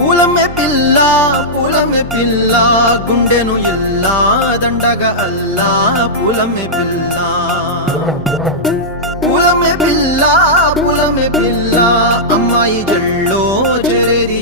పూలమే పిల్ల గుండెను ఇల్లా దండగ అల్లా పూలమే పిల్ల అమ్మాయి జల్లో చేరేది